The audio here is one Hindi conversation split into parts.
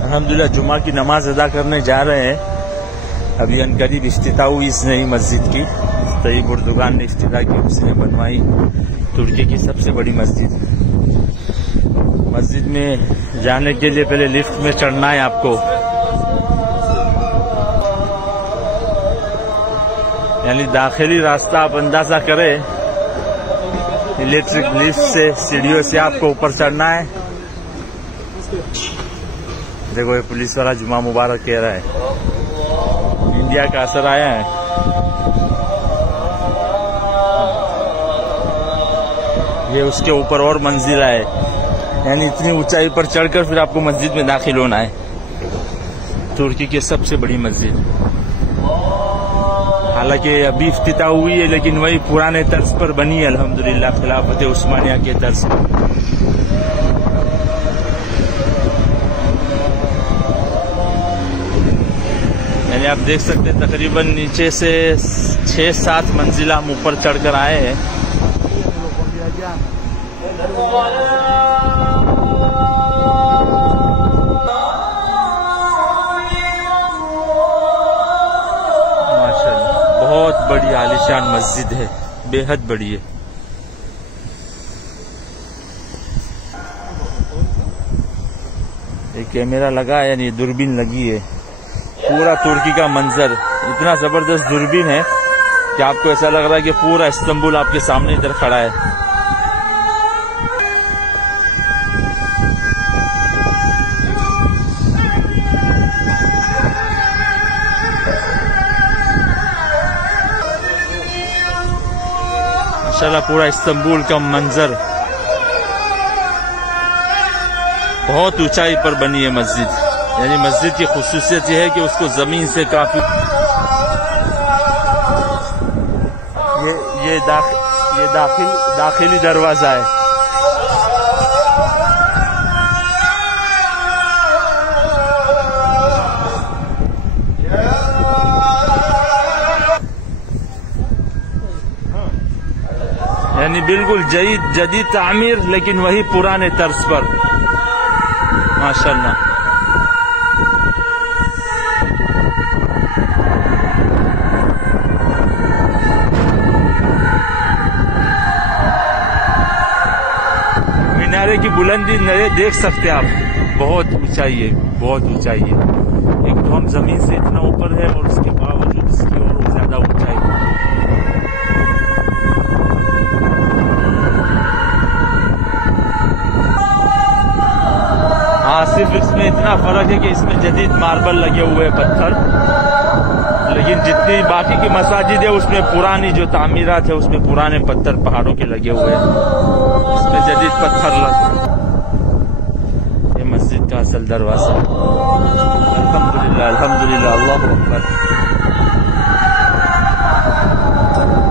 अल्हम्दुलिल्लाह जुमा की नमाज अदा करने जा रहे हैं। अभी अनकरीब इफ्तिताह हुई इस नई मस्जिद की। तैयब उर्दुगान ने इफ्तिताह की, उसने बनवाई तुर्की की सबसे बड़ी मस्जिद। मस्जिद में जाने के लिए पहले लिफ्ट में चढ़ना है आपको, यानी दाखिली रास्ता आप अंदाजा करें। इलेक्ट्रिक लिफ्ट से, सीढ़ियों से आपको ऊपर चढ़ना है। देखो ये पुलिस वाला जुमा मुबारक कह रहा है। इंडिया का असर आया है। ये उसके ऊपर और मंजिल है, यानी इतनी ऊंचाई पर चढ़कर फिर आपको मस्जिद में दाखिल होना है। तुर्की की सबसे बड़ी मस्जिद, हालांकि अभी इफ्तिताह हुई है लेकिन वही पुराने तर्ज पर बनी है अल्हम्दुलिल्लाह, खिलाफत उस्मानिया के तर्ज पर। यानी आप देख सकते हैं तकरीबन नीचे से 6-7 मंजिला हम ऊपर चढ़कर आए हैं। माशाल्लाह बहुत बड़ी आलीशान मस्जिद है, बेहद बड़ी है। एक कैमरा लगा है, यानी दूरबीन लगी है। पूरा तुर्की का मंजर, इतना जबरदस्त दूरबीन है कि आपको ऐसा लग रहा है कि पूरा इस्तांबुल आपके सामने इधर खड़ा है। माशाल्लाह पूरा इस्तांबुल का मंजर। बहुत ऊंचाई पर बनी है मस्जिद, यानी मस्जिद की खुसूसियत यह है कि उसको जमीन से काफी ये दाखिली दरवाजा है। यानी बिल्कुल जदीद तामीर, लेकिन वही पुराने तर्ज पर। माशाल्लाह मीनारे की बुलंदी देख सकते हैं आप, बहुत ऊंचाई है, बहुत ऊंचाई है। एक तो हम जमीन से इतना ऊपर है और उसके बावजूद इसकी और ज्यादा ऊंचाई। हाँ, सिर्फ इसमें इतना फर्क है कि इसमें जदीद मार्बल लगे हुए हैं, पत्थर। लेकिन जितनी बाकी की मसाजिद है उसमें पुरानी जो तामीरात है उसमें पुराने पत्थर पहाड़ों के लगे हुए हैं, उसमें जदीद पत्थर लगे। ये मस्जिद का असल दरवाजा। अल्हम्दुलिल्लाह अल्हम्दुलिल्लाह, अल्लाहु अकबर।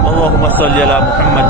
अल्लाहुम्मा सल्ली अला मुहम्मद।